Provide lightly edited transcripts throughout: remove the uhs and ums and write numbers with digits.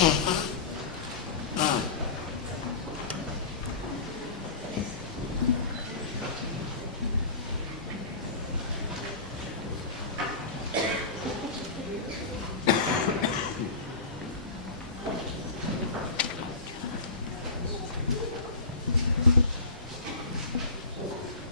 A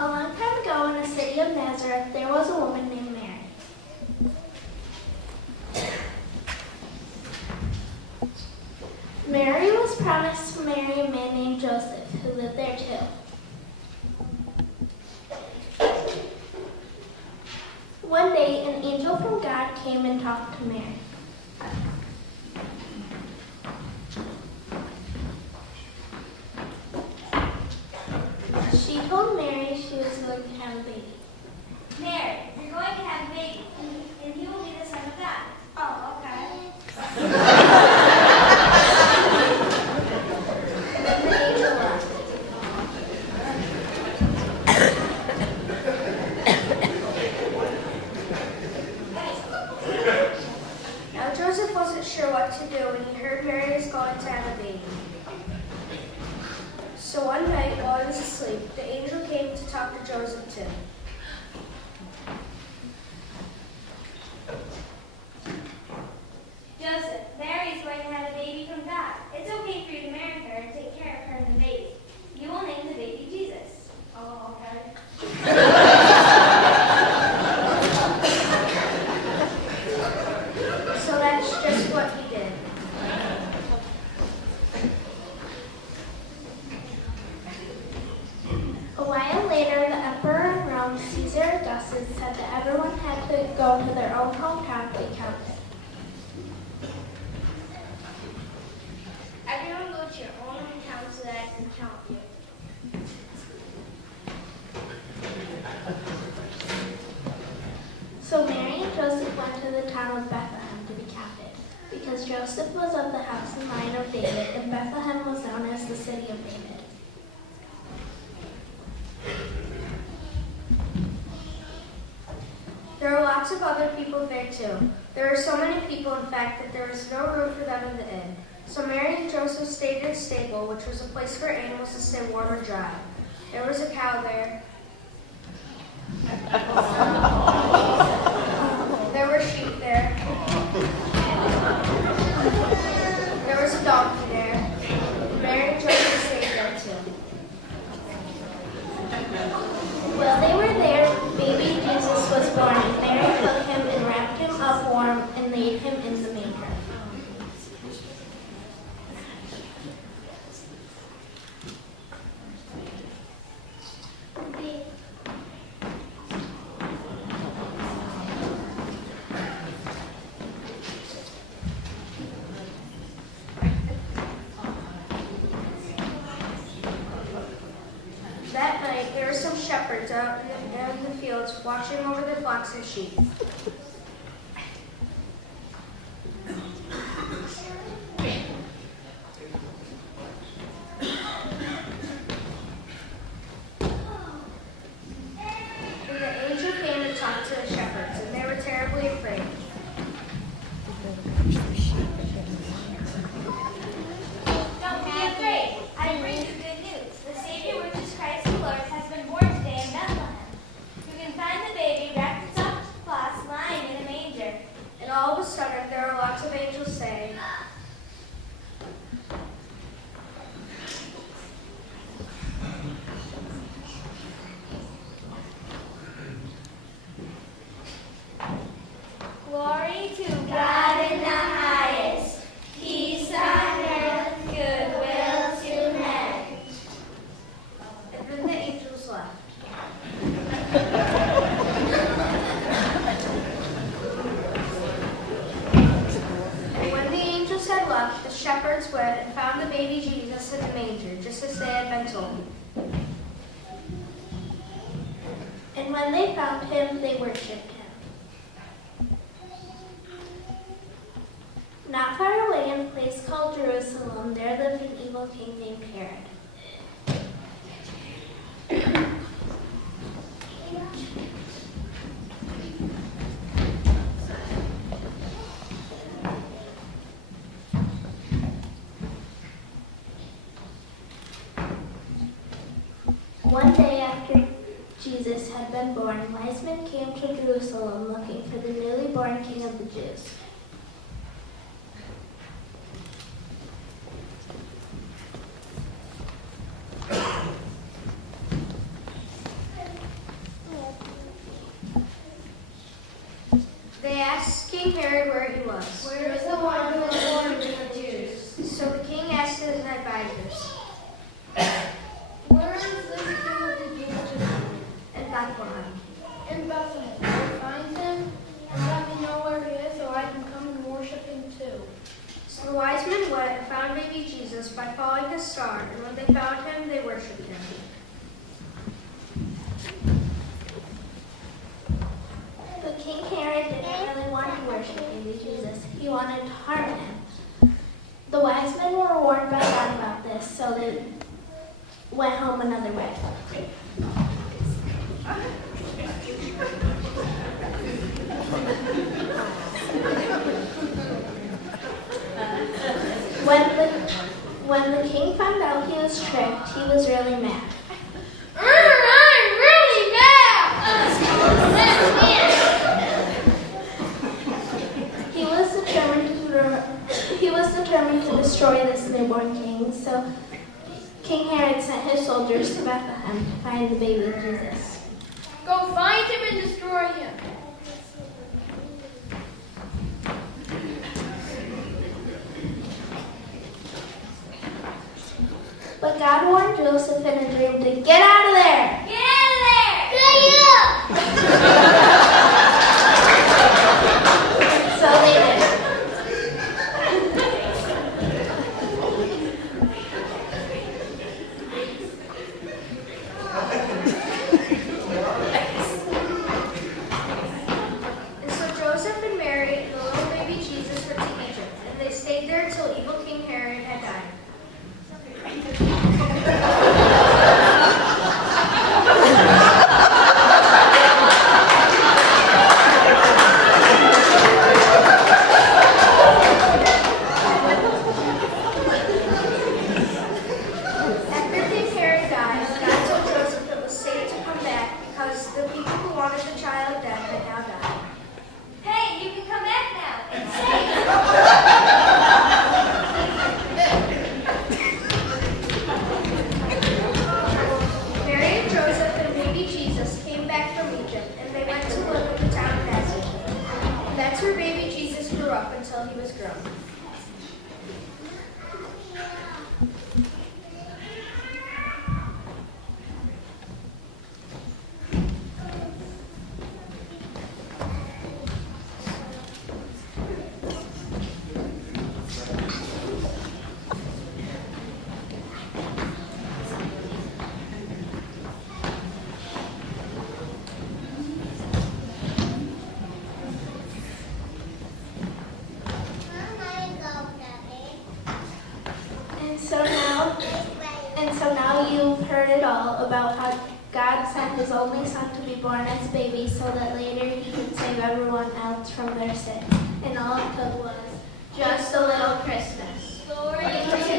long time ago in the city of Nazareth, there was a woman named Mary. Mary was promised to marry a man named Joseph, who lived there too. One day, an angel from God came and talked to Mary. She told Mary she was going to have a baby. Mary, you're going to have a baby, and he will be the Son of God. Oh, okay. Then the angel left. Now Joseph wasn't sure what to do when he heard Mary was going to have a baby. So one night, while he was asleep, the angel came to talk to Joseph too. Joseph, Mary is going to have a baby from God. It's okay for you to marry her and take care of her and the baby. You will name the baby Jesus. Oh, okay. So that's just what he did. A while later, the emperor of Rome, Caesar Augustus, said that everyone had to go to their own hometown to be counted. Everyone go to your own hometown so that I can count you. So Mary and Joseph went to the town of Bethlehem to be counted, because Joseph was of the house and line of David, and Bethlehem was known as the city of David. There were lots of other people there too. There were so many people, in fact, that there was no room for them in the inn. So Mary and Joseph stayed in a stable, which was a place for animals to stay warm and dry. There was a cow there. There were sheep there. There was a donkey there. Mary and Joseph stayed there too. While they were there, baby Jesus was born, and Mary took him and wrapped him up warm and laid him in the manger. That night, there were some shepherds out in the fields watching over their flocks and sheep. And the angel came to talk to the shepherds, and they were terribly afraid. Don't be afraid. I bring you good news. The Savior, which is Christ the Lord, has been born today in Bethlehem. You can find the baby wrapped in soft cloths lying in a manger. And all of a sudden, there were lots of angels saying, Glory to God in the highest. Peace on earth, goodwill to men. and then the angels left. And when the angels had left, the shepherds went and found the baby Jesus in the manger, just as they had been told. And when they found him, they worshipped him. Not far away in a place called Jerusalem, there lived an evil king named Herod. Jerusalem looking for the newly born King of the Jews. They asked King Herod where he was. Where is the one who was born King of Jews? So the king asked his advisors. Where is this King of the Jews? In Bethlehem. In Bethlehem. Can you find him and let me know where he is so I can come and worship him too? So the wise men went and found baby Jesus by following his star, and when they found him, they worshipped him. But King Herod didn't really want to worship baby Jesus. He wanted to harm him. The wise men were warned by God about this, so they went home another way. When the king found out he was tricked, he was really mad. I'm really mad! He was determined to destroy this newborn king, so King Herod sent his soldiers to Bethlehem to find the baby Jesus. Go find him and destroy him. But God warned Joseph in a dream to get out of there. Get out of there! So they did. And so Joseph and Mary and the little baby Jesus went to Egypt, and they stayed there until evil King Herod had died. After King Herod died, God told Joseph it was safe to come back because the people who wanted the child dead had now died. Hey, you can come back now. It's safe. Mary and Joseph and baby Jesus came back from Egypt, and they went to live in the town of Nazareth. And that's where baby Jesus grew up until he was grown. And so now you've heard it all about how God sent his only son to be born as a baby so that later he could save everyone else from their sins. And all it took was just a little Christmas. Glory to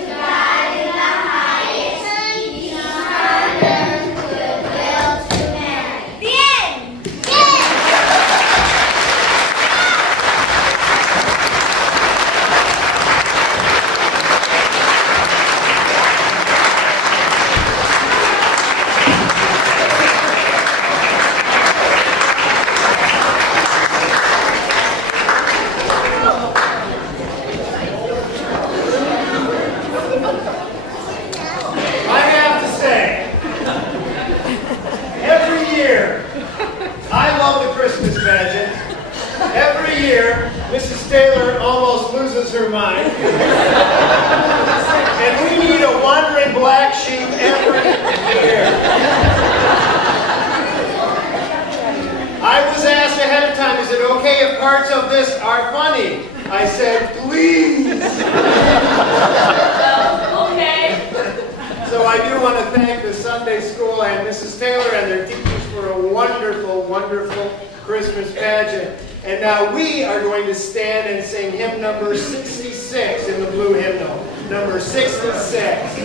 God in the highest, peace on earth, goodwill to men. The end! I have to say, every year, I love the Christmas pageant. Every year, Mrs. Taylor almost loses her mind. And we need a wandering black sheep every year. I was asked ahead of time, is it okay if parts of this are funny? I said, please. Okay. So I do want to thank the Sunday school and Mrs. Taylor and their teachers for a wonderful, wonderful Christmas pageant. And now we are going to stand and sing hymn number 66 in the blue hymnal. Number 66.